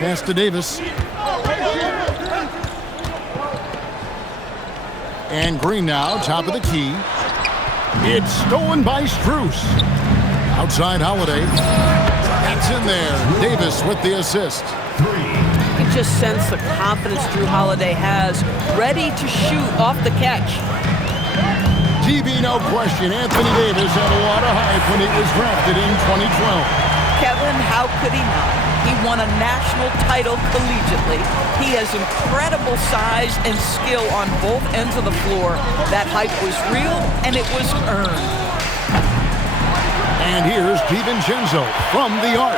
Pass to Davis. And Green now, top of the key. It's stolen by Strus. Outside Holiday. That's in there. Davis with the assist. You can just sense the confidence Jrue Holiday has, ready to shoot off the catch. TV, no question. Anthony Davis had a lot of hype when he was drafted in 2012. Kevin, how could he not? He won a national title collegiately. He has incredible size and skill on both ends of the floor. That hype was real, and it was earned. And here's DiVincenzo from the arc.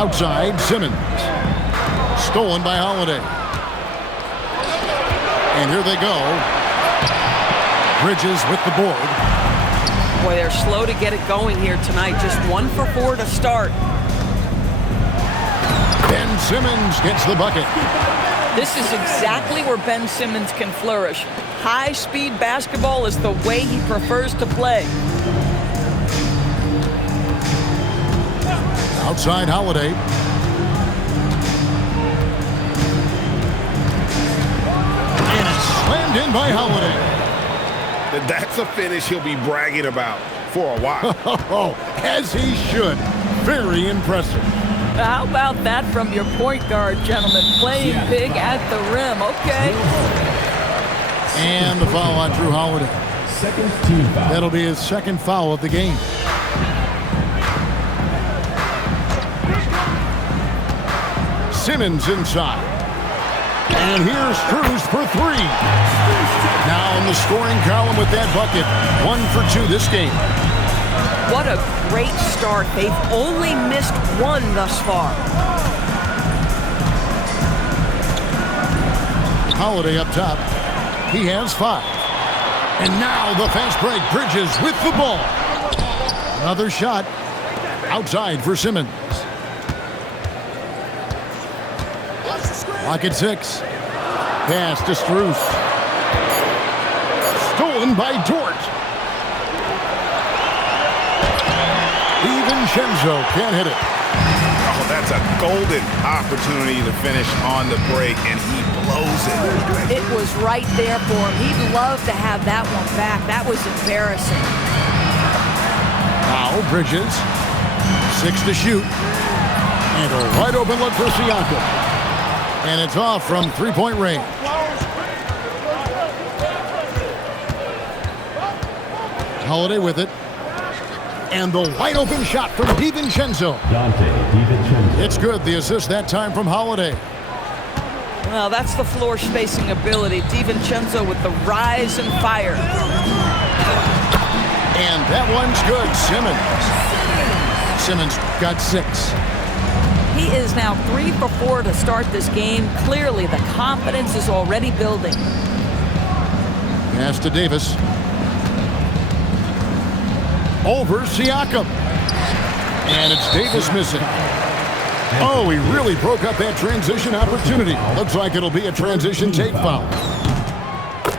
Outside, Simmons. Stolen by Holiday. And here they go. Bridges with the board. Boy, they're slow to get it going here tonight. Just 1 for 4 to start. Ben Simmons gets the bucket. This is exactly where Ben Simmons can flourish. High-speed basketball is the way he prefers to play. Outside Holiday. And it's slammed in by Holiday. That's a finish he'll be bragging about for a while. As he should. Very impressive. How about that from your point guard, gentlemen? Playing big at the rim. Okay. And the foul on Jrue Holiday. Second team foul. That'll be his second foul of the game. Simmons inside. And here's Strus for 3. Now in the scoring column with that bucket. 1 for 2 this game. What a great start. They've only missed 1 thus far. Holiday up top. He has 5. And now the fast break. Bridges with the ball. Another shot. Outside for Simmons. Lock at 6. Pass to Strus. Stolen by Dort. DiVincenzo can't hit it. Oh, that's a golden opportunity to finish on the break, and he blows it. It was right there for him. He'd love to have that one back. That was embarrassing. Now Bridges. 6 to shoot. And a wide open look for Siakam. And it's off from three-point range. Holiday with it. And the wide open shot from DiVincenzo. Dante DiVincenzo. It's good. The assist that time from Holiday. Well, that's the floor spacing ability. DiVincenzo with the rise and fire. And that one's good. Simmons got 6. He is now 3 for 4 to start this game. Clearly, the confidence is already building. Pass to Davis. Over Siakam. And it's Davis missing. Oh, he really broke up that transition opportunity. Looks like it'll be a transition take foul.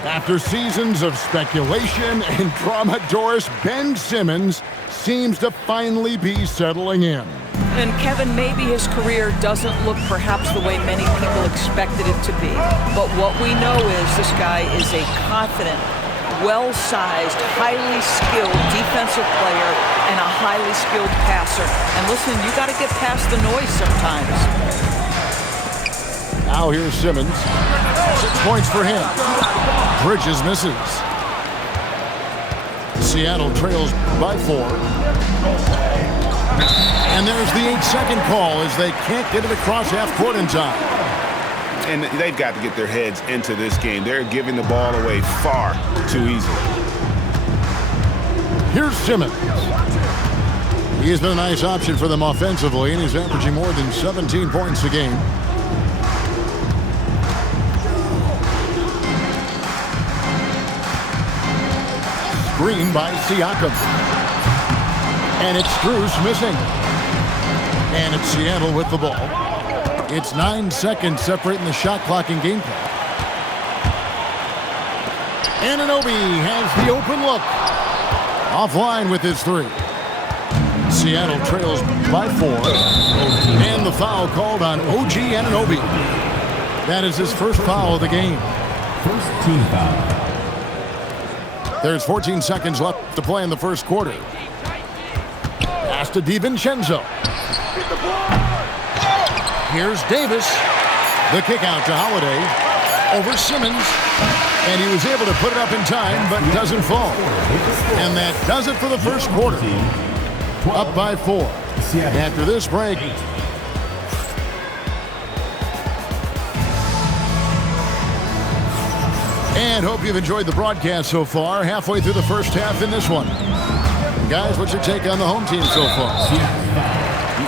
After seasons of speculation and drama, Doris, Ben Simmons seems to finally be settling in. And Kevin, maybe his career doesn't look perhaps the way many people expected it to be. But what we know is this guy is a confident, well-sized, highly skilled defensive player and a highly skilled passer. And listen, you got to get past the noise sometimes. Now here's Simmons. 6 points for him. Bridges misses. Seattle trails by 4. And there's the 8-second call as they can't get it across half court in time. And they've got to get their heads into this game. They're giving the ball away far too easily. Here's Simmons. He has been a nice option for them offensively, and he's averaging more than 17 points a game. Screen by Siakam. And it's Strus missing. And it's Seattle with the ball. It's 9 seconds separating the shot clock and game clock. Anunoby has the open look. Offline with his 3. Seattle trails by 4. And the foul called on OG Anunoby. That is his first foul of the game. First team foul. There's 14 seconds left to play in the first quarter. Pass to DiVincenzo. Here's Davis. The kick out to Holiday. Over Simmons. And he was able to put it up in time, but doesn't fall. And that does it for the first quarter. Up by 4. After this break. And hope you've enjoyed the broadcast so far. Halfway through the first half in this one. Guys, what's your take on the home team so far?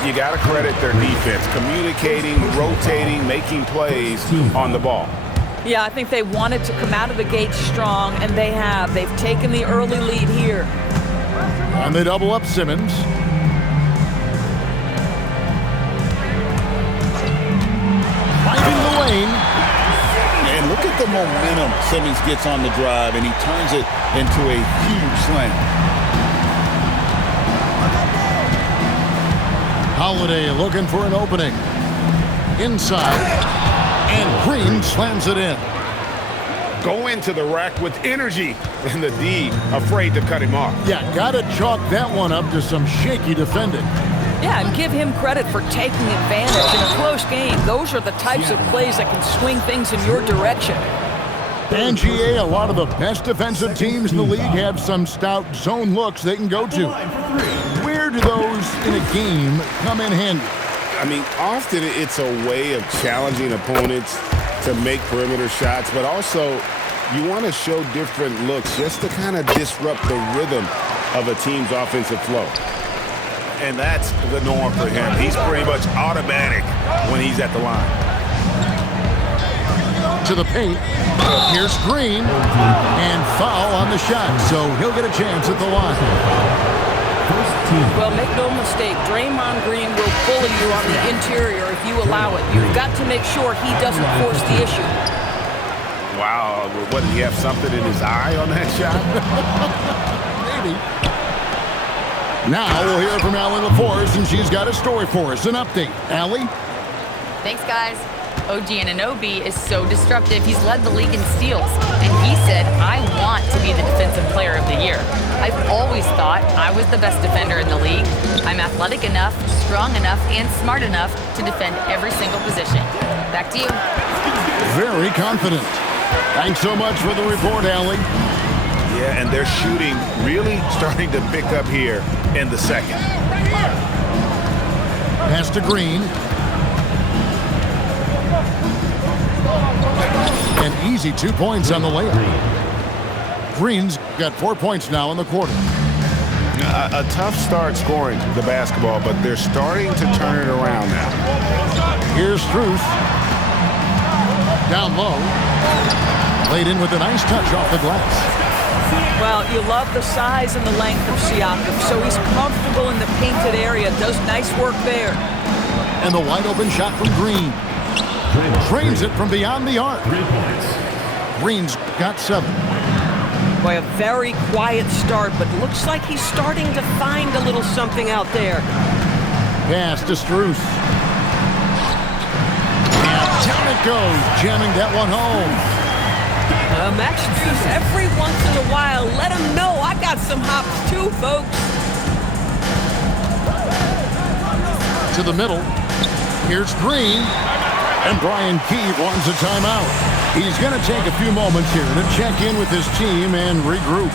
You got to credit their defense. Communicating, rotating, making plays on the ball. Yeah, I think they wanted to come out of the gate strong, and they have. They've taken the early lead here. And they double up Simmons. Finding the lane. And look at the momentum Simmons gets on the drive, and he turns it into a huge slam. Holiday looking for an opening. Inside. And Green slams it in. Go into the rack with energy. And the D afraid to cut him off. Yeah, gotta chalk that one up to some shaky defending. Yeah, and give him credit for taking advantage in a close game. Those are the types of plays that can swing things in your direction. And GA, a lot of the best defensive teams in the league have some stout zone looks they can go to. Where do those in a game come in handy? I mean, often it's a way of challenging opponents to make perimeter shots, but also you want to show different looks just to kind of disrupt the rhythm of a team's offensive flow. And that's the norm for him. He's pretty much automatic when he's at the line. To the paint. Here's Green. And foul on the shot, so he'll get a chance at the line. Well, make no mistake, Draymond Green will bully you on the interior if you allow it. You've got to make sure he doesn't force the issue. Wow, what, did he have something in his eye on that shot? Maybe. Now we'll hear from Allie LaForce, and she's got a story for us. An update. Allie? Thanks, guys. OG Anunoby is so disruptive. He's led the league in steals. And he said, I want to be the defensive player of the year. I've always thought I was the best defender in the league. I'm athletic enough, strong enough, and smart enough to defend every single position. Back to you. Very confident. Thanks so much for the report, Allie. Yeah, and their shooting really starting to pick up here in the second. Pass to Green. An easy 2 points on the layup. Green's got 4 points now in the quarter. A tough start scoring the basketball, but they're starting to turn it around now. Here's Strus. Down low. Laid in with a nice touch off the glass. Well, you love the size and the length of Siakam, so he's comfortable in the painted area, does nice work there. And the wide open shot from Green. Drains it from beyond the arc. 3 points. Green's got 7. Boy, a very quiet start, but looks like he's starting to find a little something out there. Pass to Strus. And down it goes, jamming that one home. Max Strus, every once in a while, let him know I got some hops too, folks. To the middle. Here's Green. And Brian Keefe wants a timeout. He's going to take a few moments here to check in with his team and regroup.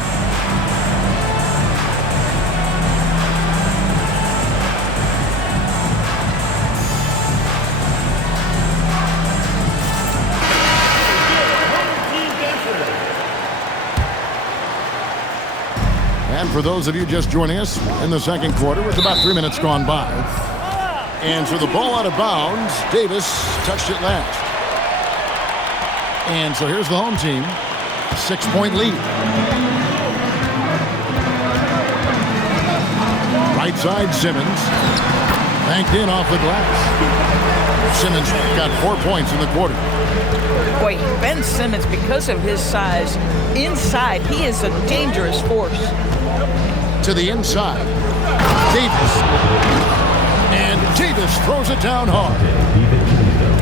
And for those of you just joining us in the second quarter, with about 3 minutes gone by. And so the ball out of bounds, Davis touched it last. And so here's the home team, 6-point lead. Right side, Simmons. Banked in off the glass. Simmons got 4 points in the quarter. Boy, Ben Simmons, because of his size, inside, he is a dangerous force. to the inside. Davis. And Davis throws it down hard.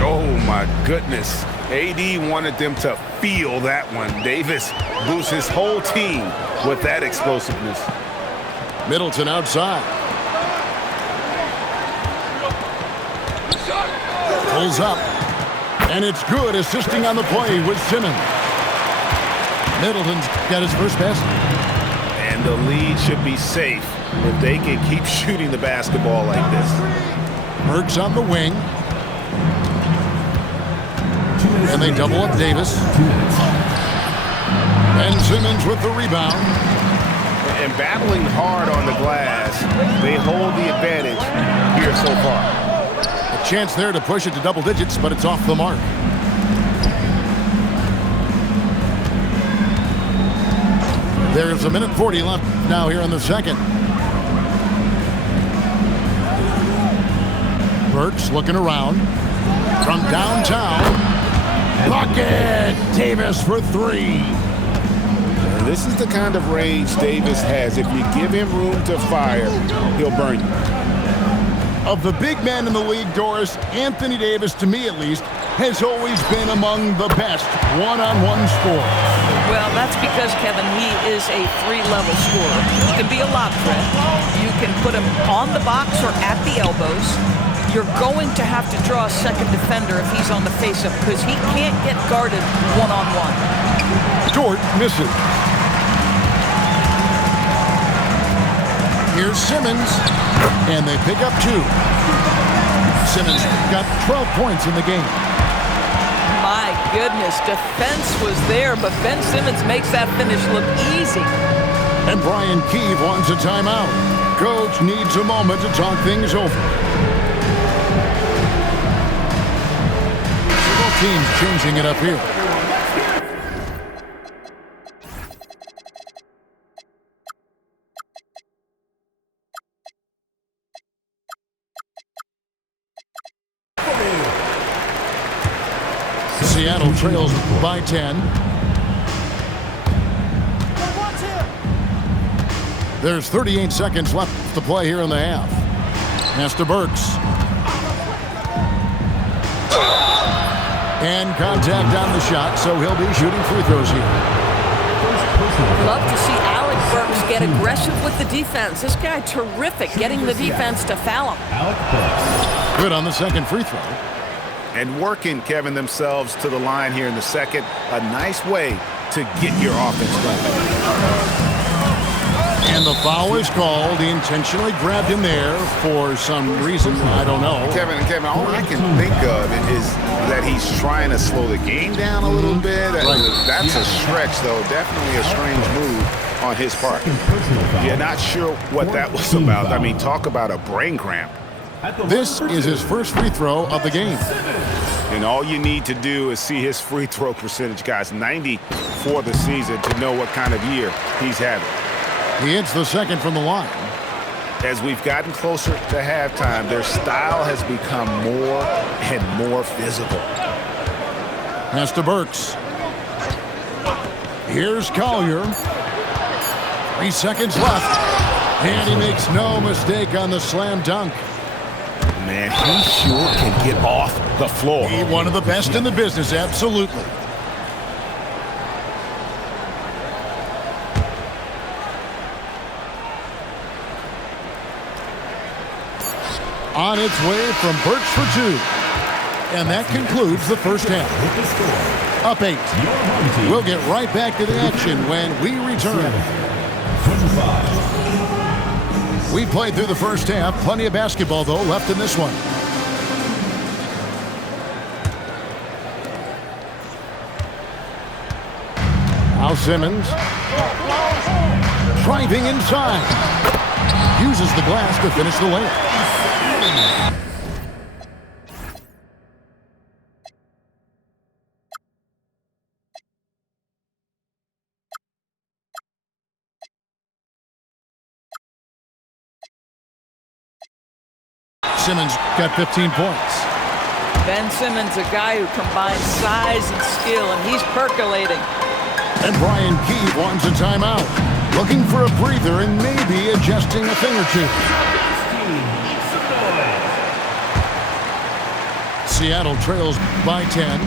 Oh, my goodness. AD wanted them to feel that one. Davis boosts his whole team with that explosiveness. Middleton outside. Pulls up. And it's good, assisting on the play with Simmons. Middleton's got his first basket. And the lead should be safe if they can keep shooting the basketball like this. Burks on the wing. And they double up Davis. And Simmons with the rebound. And battling hard on the glass, they hold the advantage here so far. A chance there to push it to double digits, but it's off the mark. There's a minute 40 left now here in the second. Burks looking around. From downtown. Bucket! Davis for three. And this is the kind of range Davis has. If you give him room to fire, he'll burn you. Of the big men in the league, Doris, Anthony Davis, to me at least, has always been among the best one-on-one scorers. Well, that's because, Kevin, he is a three-level scorer. He can be a lob threat. You can put him on the box or at the elbows. You're going to have to draw a second defender if he's on the face-up because he can't get guarded one-on-one. Dort misses. Here's Simmons, and they pick up two. Simmons got 12 points in the game. My goodness, defense was there, but Ben Simmons makes that finish look easy. And Brian Keefe wants a timeout. Coach needs a moment to talk things over. Both teams changing it up here. Seattle trails by 10. There's 38 seconds left to play here in the half. Pass to Burks. And contact on the shot, so he'll be shooting free throws here. Love to see Alec Burks get aggressive with the defense. This guy terrific, getting the defense to foul him. Good on the second free throw. And working, Kevin, themselves to the line here in the second. A nice way to get your offense going. And the foul is called. He intentionally grabbed him there for some reason. I don't know. Kevin, all I can think of is that he's trying to slow the game down a little bit. That's a stretch, though. Definitely a strange move on his part. You're not sure what that was about. I mean, talk about a brain cramp. This is his first free throw of the game. And all you need to do is see his free throw percentage, guys. 90 for the season to know what kind of year he's having. He hits the second from the line. As we've gotten closer to halftime, their style has become more and more physical. Pass to Burks. Here's Collier. 3 seconds left. And he makes no mistake on the slam dunk. Man, he sure can get off the floor. He one of the best in the business, absolutely. On its way from Burks for two. And that concludes the first half. Up 8. We'll get right back to the action when we return. We played through the first half. Plenty of basketball, though, left in this one. Now Simmons. Driving inside. Uses the glass to finish the layup. Simmons got 15 points. Ben Simmons, a guy who combines size and skill, and he's percolating. And Brian Keefe wants a timeout. looking for a breather and maybe adjusting a thing or two. Seattle trails by 10.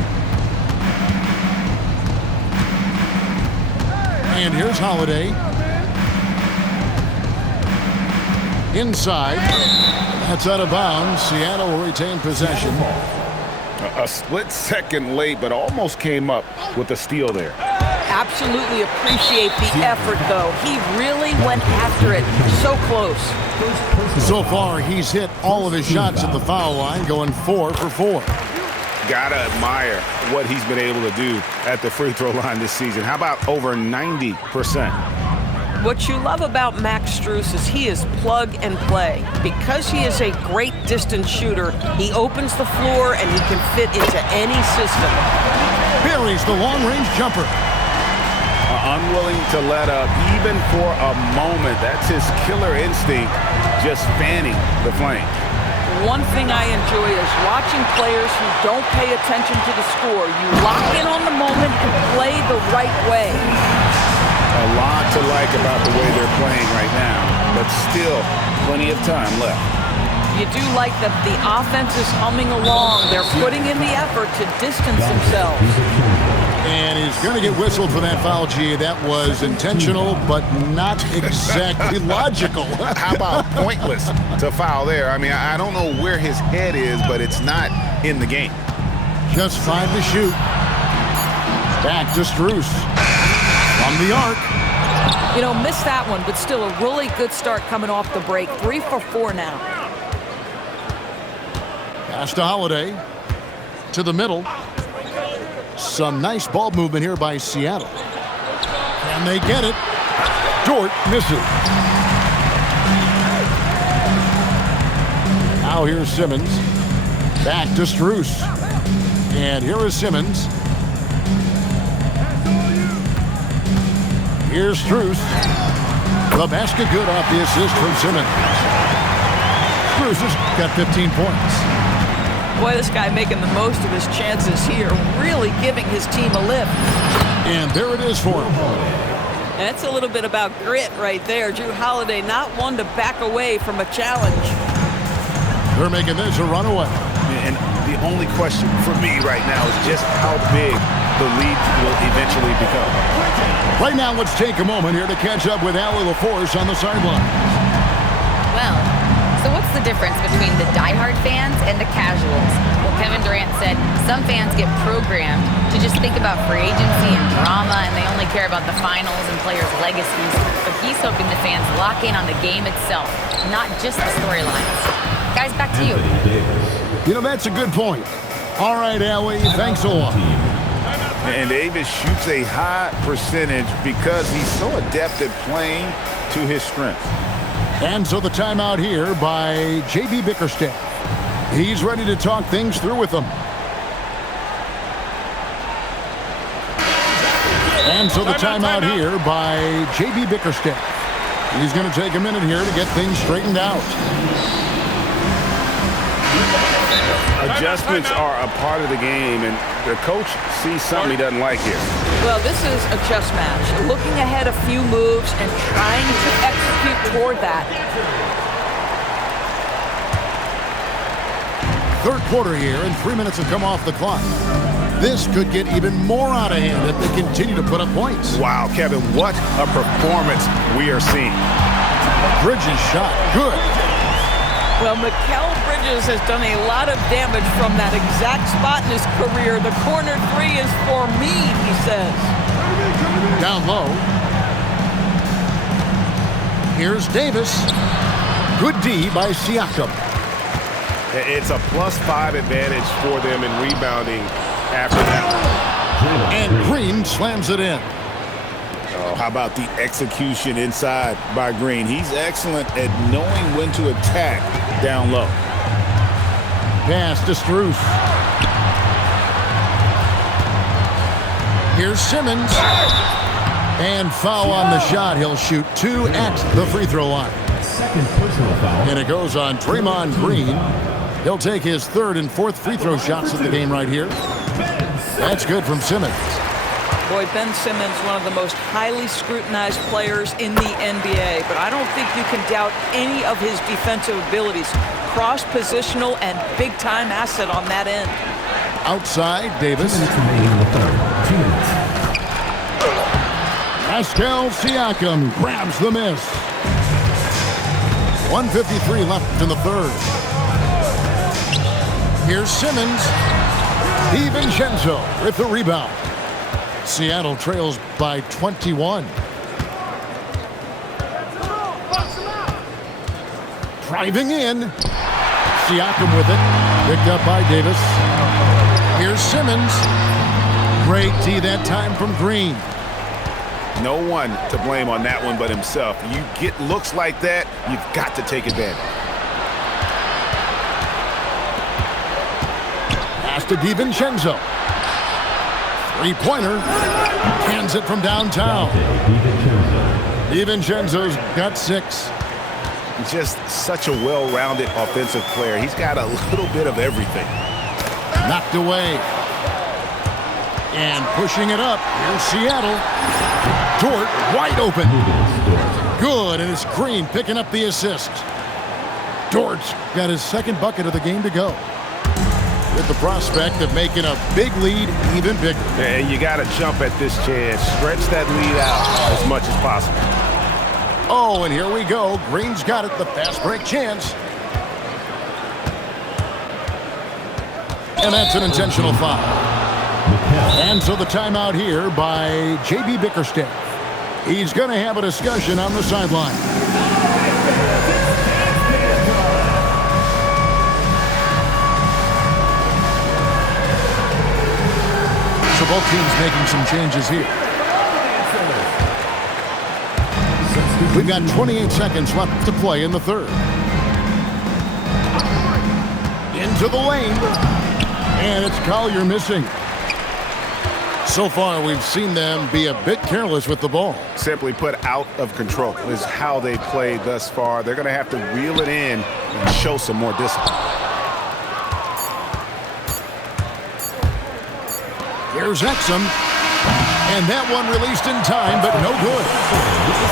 And here's Holiday. Inside. That's out of bounds. Seattle will retain possession. A split second late, but almost came up with a steal there. Absolutely appreciate the effort, though. He really went after it. So close. So far, he's hit all of his shots at the foul line, going 4 for 4. Gotta admire what he's been able to do at the free throw line this season. How about over 90%? What you love about Max Strus is he is plug and play. Because he is a great distance shooter, he opens the floor and he can fit into any system. Buries the long-range jumper. Unwilling to let up even for a moment. That's his killer instinct, just fanning the flame. One thing I enjoy is watching players who don't pay attention to the score. You lock in on the moment and play the right way. A lot to like about the way they're playing right now, but still plenty of time left. You do like that the offense is humming along. They're putting in the effort to distance themselves. And he's going to get whistled for that foul, G. That was intentional, but not exactly logical. How about pointless to foul there? I mean, I don't know where his head is, but it's not in the game. Just 5 to shoot. Back to Strus. From the arc. You know, missed that one, but still a really good start coming off the break. 3 for 4 now. Pass to Holiday. To the middle. Some nice ball movement here by Seattle. And they get it. Dort misses. Now here's Simmons. Back to Strus. And here is Simmons. Here's Strus. The basket good off the assist from Simmons. Strus has got 15 points. Boy, this guy making the most of his chances here, really giving his team a lift. And there it is for him. That's a little bit about grit right there. Jrue Holiday not one to back away from a challenge. They're making this a runaway. And the only question for me right now is just how big the lead will eventually become. Right now, let's take a moment here to catch up with Allie LaForce on the sideline. Well, so what's the difference between the diehard fans and the casuals? Well, Kevin Durant said some fans get programmed to just think about free agency and drama, and they only care about the finals and players' legacies. But he's hoping the fans lock in on the game itself, not just the storylines. Guys, back to you. You know, that's a good point. All right, Allie, thanks a lot. And Davis shoots a high percentage because he's so adept at playing to his strength. And so the timeout here by J.B. Bickerstaff. He's ready to talk things through with them. And so the timeout here by J.B. Bickerstaff. He's going to take a minute here to get things straightened out. Adjustments are a part of the game, and the coach sees something he doesn't like here. Well, this is a chess match. Looking ahead a few moves and trying to execute toward that. Third quarter here, and 3 minutes have come off the clock. This could get even more out of hand if they continue to put up points. Wow, Kevin, what a performance we are seeing. Bridges shot, good. Well, Mikal Bridges has done a lot of damage from that exact spot in his career. The corner three is for me, he says. Down low. Here's Davis. Good D by Siakam. It's a +5 advantage for them in rebounding after that. And Green slams it in. Oh, how about the execution inside by Green? He's excellent at knowing when to attack down low. Pass to Strus. Here's Simmons. And foul on the shot. He'll shoot 2 at the free throw line. Second personal foul. And it goes on Draymond Green. He'll take his 3rd and 4th free throw shots of the game right here. That's good from Simmons. Boy, Ben Simmons, one of the most highly scrutinized players in the NBA, but I don't think you can doubt any of his defensive abilities. Cross-positional and big-time asset on that end. Outside, Davis. 2 minutes remaining in the third. 2 minutes. Pascal Siakam grabs the miss. 1:53 left in the third. Here's Simmons. DiVincenzo with the rebound. Seattle trails by 21. Driving in. Siakam with it. Picked up by Davis. Here's Simmons. Great D that time from Green. No one to blame on that one but himself. You get looks like that, you've got to take advantage. Pass to DiVincenzo. Three-pointer. Cans it from downtown. DiVincenzo's got 6. Just such a well-rounded offensive player. He's got a little bit of everything. Knocked away. And pushing it up. Here's Seattle. Dort wide open. Good, and it's Green picking up the assist. Dort's got his second bucket of the game to go, with the prospect of making a big lead even bigger. And you got to jump at this chance. Stretch that lead out as much as possible. Oh, and here we go. Green's got it, the fast break chance. And that's an intentional foul. And so the timeout here by J.B. Bickerstaff. He's going to have a discussion on the sideline. So both teams making some changes here. We've got 28 seconds left to play in the third. Into the lane. And it's Collier missing. So far, we've seen them be a bit careless with the ball. Simply put, out of control is how they played thus far. They're going to have to reel it in and show some more discipline. Here's Exum. And that one released in time, but no good.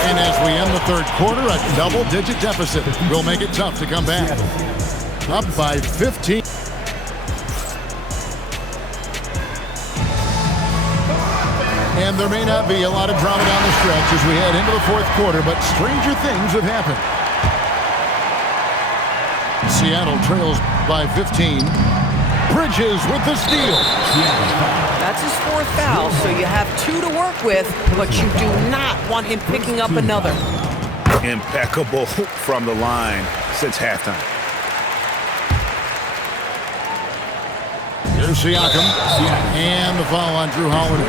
And as we end the third quarter, a double-digit deficit will make it tough to come back. Up by 15. And there may not be a lot of drama down the stretch as we head into the fourth quarter, but stranger things have happened. Seattle trails by 15. Bridges with the steal. That's his 4th foul, so you have 2 to work with, but you do not want him picking up another. Impeccable from the line since halftime. Here's Siakam. And the foul on Drew Holiday.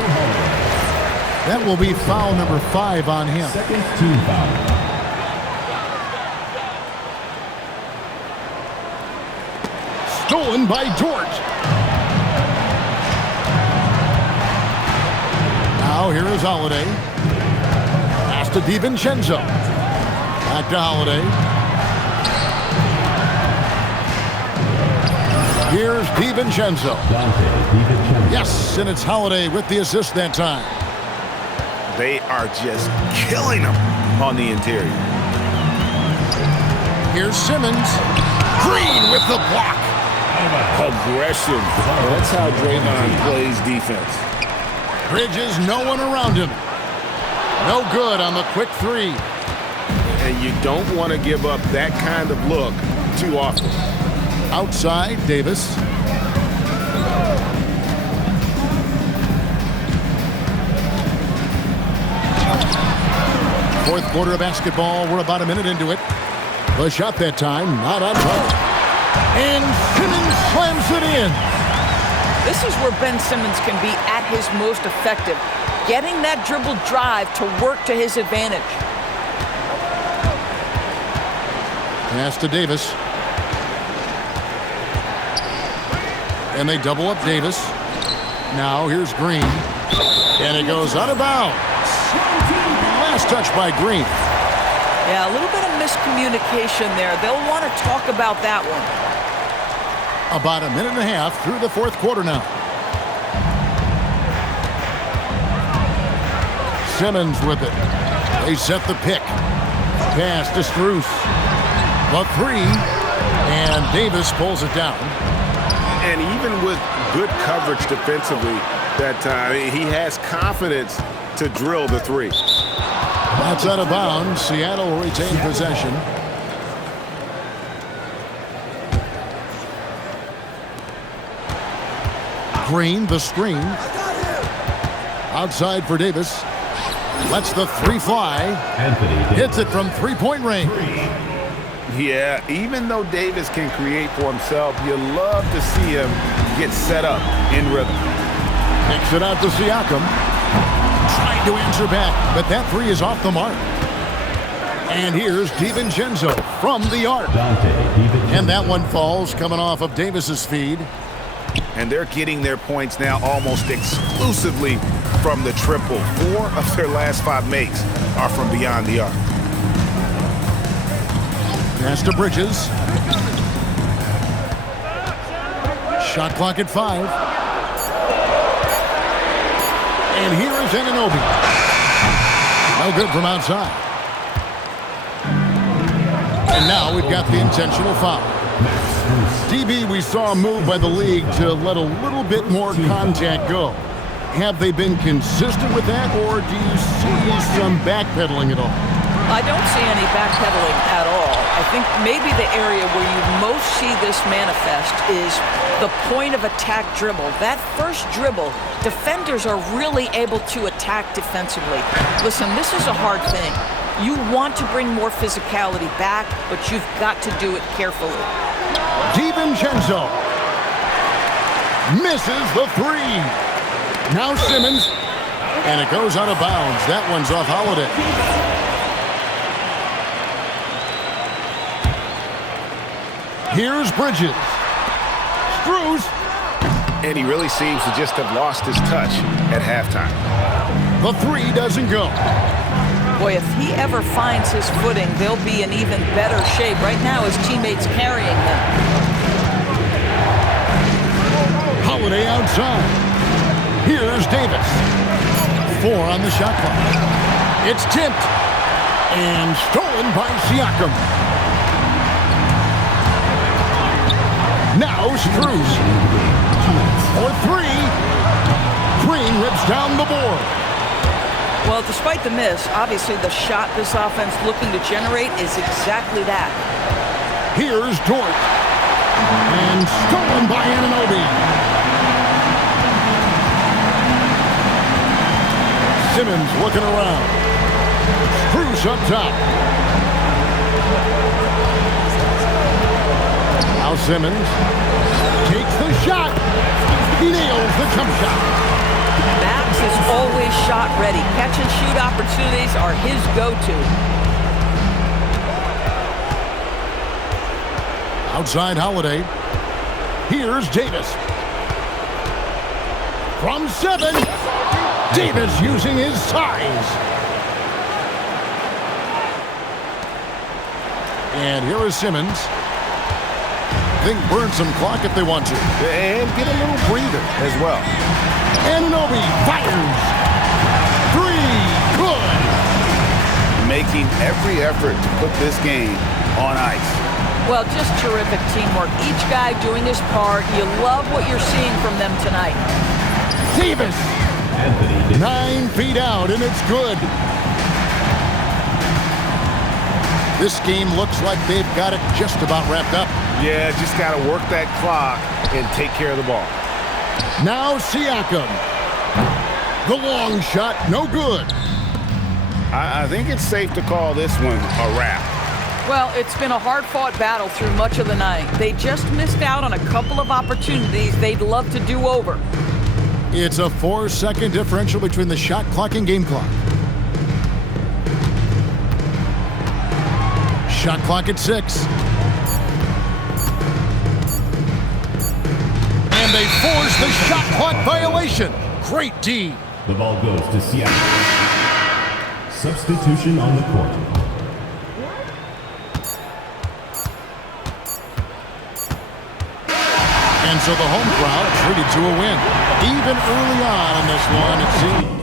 That will be foul number 5 on him. Second team foul. Stolen by Dort. Now here is Holiday. Pass to DiVincenzo. Back to Holiday. Here's DiVincenzo. Yes, and it's Holiday with the assist that time. They are just killing them on the interior. Here's Simmons. Green with the block. Aggression. That's how Draymond plays defense. Bridges, no one around him. No good on the quick 3. And you don't want to give up that kind of look too often. Outside, Davis. Fourth quarter of basketball. We're about a minute into it. The shot that time, not on target. And Simmons slams it in. This is where Ben Simmons can be at his most effective, getting that dribble drive to work to his advantage. Pass to Davis. And they double up Davis. Now here's Green. And it goes out of bounds. Last touch by Green. Yeah, a little bit of miscommunication there. They'll want to talk about that one. About a minute and a half through the fourth quarter now. Simmons with it. They set the pick. Pass to Strus. The three. And Davis pulls it down. And even with good coverage defensively that time, he has confidence to drill the three. That's out of bounds. Seattle will retain possession. Green, the screen. Outside for Davis. Lets the three fly. Hits it from three-point range. Yeah, even though Davis can create for himself, you love to see him get set up in rhythm. Kicks it out to Siakam. Trying to answer back, but that three is off the mark. And here's DiVincenzo from the arc. And that one falls coming off of Davis's feed. And they're getting their points now almost exclusively from the triple. 4 of their last 5 makes are from beyond the arc. Pass to Bridges. Shot clock at 5. And here is Anunoby. No good from outside. And now we've got the intentional foul. DB, we saw a move by the league to let a little bit more contact go. Have they been consistent with that, or do you see some backpedaling at all? I don't see any backpedaling at all. I think maybe the area where you most see this manifest is the point of attack dribble. That first dribble, defenders are really able to attack defensively. Listen, this is a hard thing. You want to bring more physicality back, but you've got to do it carefully. DiVincenzo misses the three. Now Simmons, and it goes out of bounds. That one's off Holiday. Here's Bridges. Strus. And he really seems to just have lost his touch at halftime. The three doesn't go. Boy, if he ever finds his footing, they'll be in even better shape. Right now, his teammates carrying him. Holiday outside. Here's Davis. 4 on the shot clock. It's tipped and stolen by Siakam. Now Strus. For 3. Green rips down the board. Well, despite the miss, obviously the shot this offense looking to generate is exactly that. Here's Dort. And stolen by Anunoby. Simmons looking around. Strus up top. Now Simmons takes the shot. He nails the jump shot. Max is always shot ready. Catch and shoot opportunities are his go-to. Outside Holiday. Here's Davis. From 7. Davis using his size. And here is Simmons. They can burn some clock if they want to. And get a little breather as well. Anunoby fires. 3. Good. Making every effort to put this game on ice. Well, just terrific teamwork. Each guy doing his part. You love what you're seeing from them tonight. Davis. 9 feet out, and it's good. This game looks like they've got it just about wrapped up. Yeah, just got to work that clock and take care of the ball. Now Siakam. The long shot, no good. I think it's safe to call this one a wrap. Well, it's been a hard-fought battle through much of the night. They just missed out on a couple of opportunities they'd love to do over. It's a 4-second differential between the shot clock and game clock. Shot clock at 6. And they force the shot clock violation. Great D. The ball goes to Seattle. Substitution on the court. And so the home crowd treated to a win. Even early on in this one, it seemed